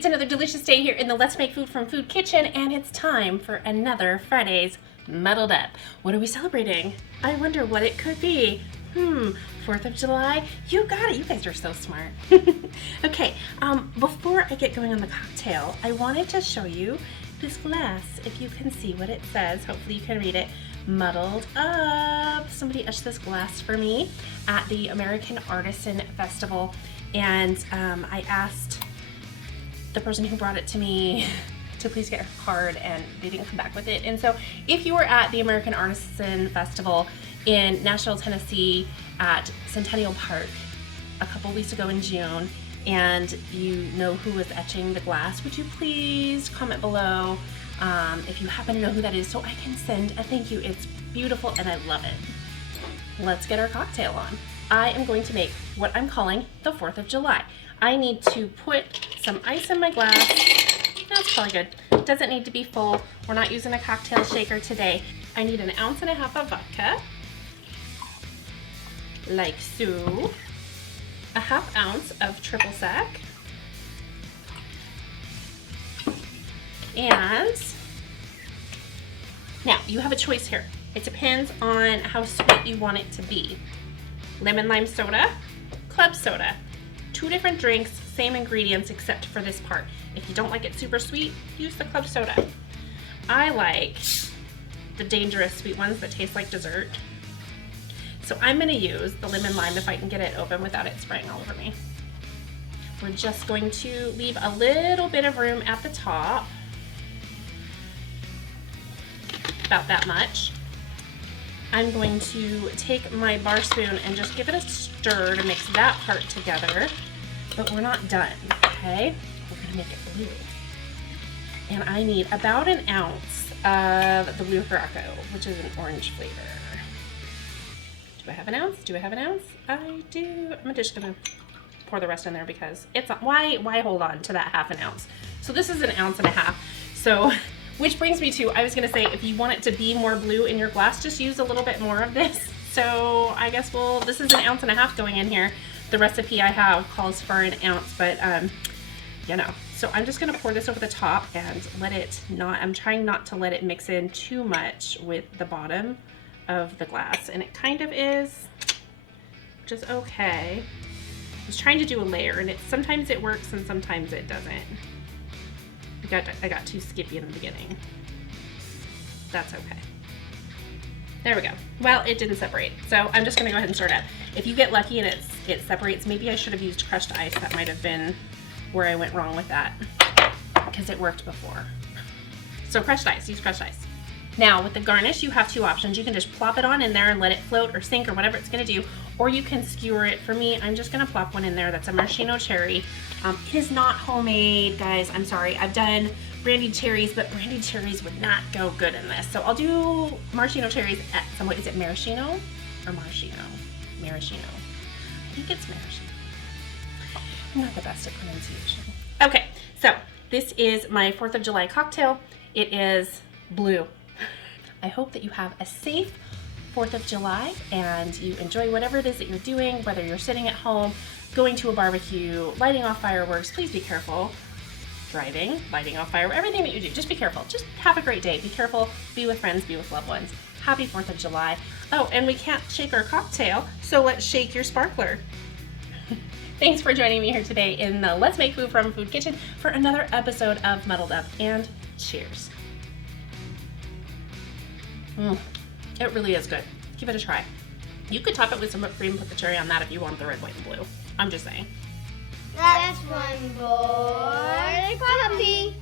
It's another delicious day here in the Let's Make Food from Food Kitchen, and it's time for another Friday's Muddled Up. What are we celebrating? I wonder what it could be. 4th of July? You got it. You guys are so smart. Okay, before I get going on the cocktail, I wanted to show you this glass. If you can see what it says, hopefully you can read it. Muddled Up. Somebody etched this glass for me at the American Artisan Festival, and I asked the person who brought it to me to please get her card, and they didn't come back with it. And so if you were at the American Artisan Festival in Nashville, Tennessee at Centennial Park a couple weeks ago in June, and you know who was etching the glass, would you please comment below if you happen to know who that is, so I can send a thank you. It's beautiful and I love it. Let's get our cocktail on. I am going to make what I'm calling the 4th of July. I need to put some ice in my glass. That's probably good. Doesn't need to be full. We're not using a cocktail shaker today. I need 1.5 ounces of vodka, like so. 1/2 ounce of triple sec. And now you have a choice here. It depends on how sweet you want it to be. Lemon lime soda, club soda. 2 different drinks, same ingredients except for this part. If you don't like it super sweet, use the club soda. I like the dangerous sweet ones that taste like dessert. So I'm gonna use the lemon lime if I can get it open without it spraying all over me. We're just going to leave a little bit of room at the top. About that much. I'm going to take my bar spoon and just give it a stir to mix that part together. But we're not done, okay? We're gonna make it blue. And I need about 1 ounce of the Blue Curacao, which is an orange flavor. Do I have 1 ounce? Do I have 1 ounce? I do. I'm just gonna pour the rest in there because it's, why hold on to that 1/2 ounce? So this is 1.5 ounces. So, which brings me to, I was gonna say, if you want it to be more blue in your glass, just use a little bit more of this. So I guess this is 1.5 ounces going in here. The recipe I have calls for 1 ounce, but you know. So I'm just gonna pour this over the top and let it I'm trying not to let it mix in too much with the bottom of the glass. And it kind of is, which is okay. I was trying to do a layer, and sometimes it works and sometimes it doesn't. I got too skippy in the beginning. That's okay. There we go. Well, it didn't separate, so I'm just gonna go ahead and stir it up. If you get lucky and it separates, maybe I should have used crushed ice. That might have been where I went wrong with that, because it worked before. So crushed ice, use crushed ice. Now with the garnish, you have 2 options. You can just plop it on in there and let it float or sink or whatever it's gonna do, or you can skewer it. For me, I'm just gonna plop one in there. That's a maraschino cherry. It is not homemade, guys. I'm sorry. I've done brandied cherries, but brandied cherries would not go good in this. So I'll do maraschino cherries at some point. Is it maraschino or maraschino? Maraschino. I think it's maraschino. I'm not the best at pronunciation. Okay, so this is my 4th of July cocktail. It is blue. I hope that you have a safe 4th of July and you enjoy whatever it is that you're doing, whether you're sitting at home, going to a barbecue, lighting off fireworks. Please be careful. Driving, lighting off fireworks, everything that you do, just be careful. Just have a great day. Be careful, be with friends, be with loved ones. Happy 4th of July. Oh, and we can't shake our cocktail, so let's shake your sparkler. Thanks for joining me here today in the Let's Make Food from Food Kitchen for another episode of Muddled Up, and cheers. It really is good. Give it a try. You could top it with some whipped cream, put the cherry on that if you want the red, white, and blue. I'm just saying. That's one boy puppy.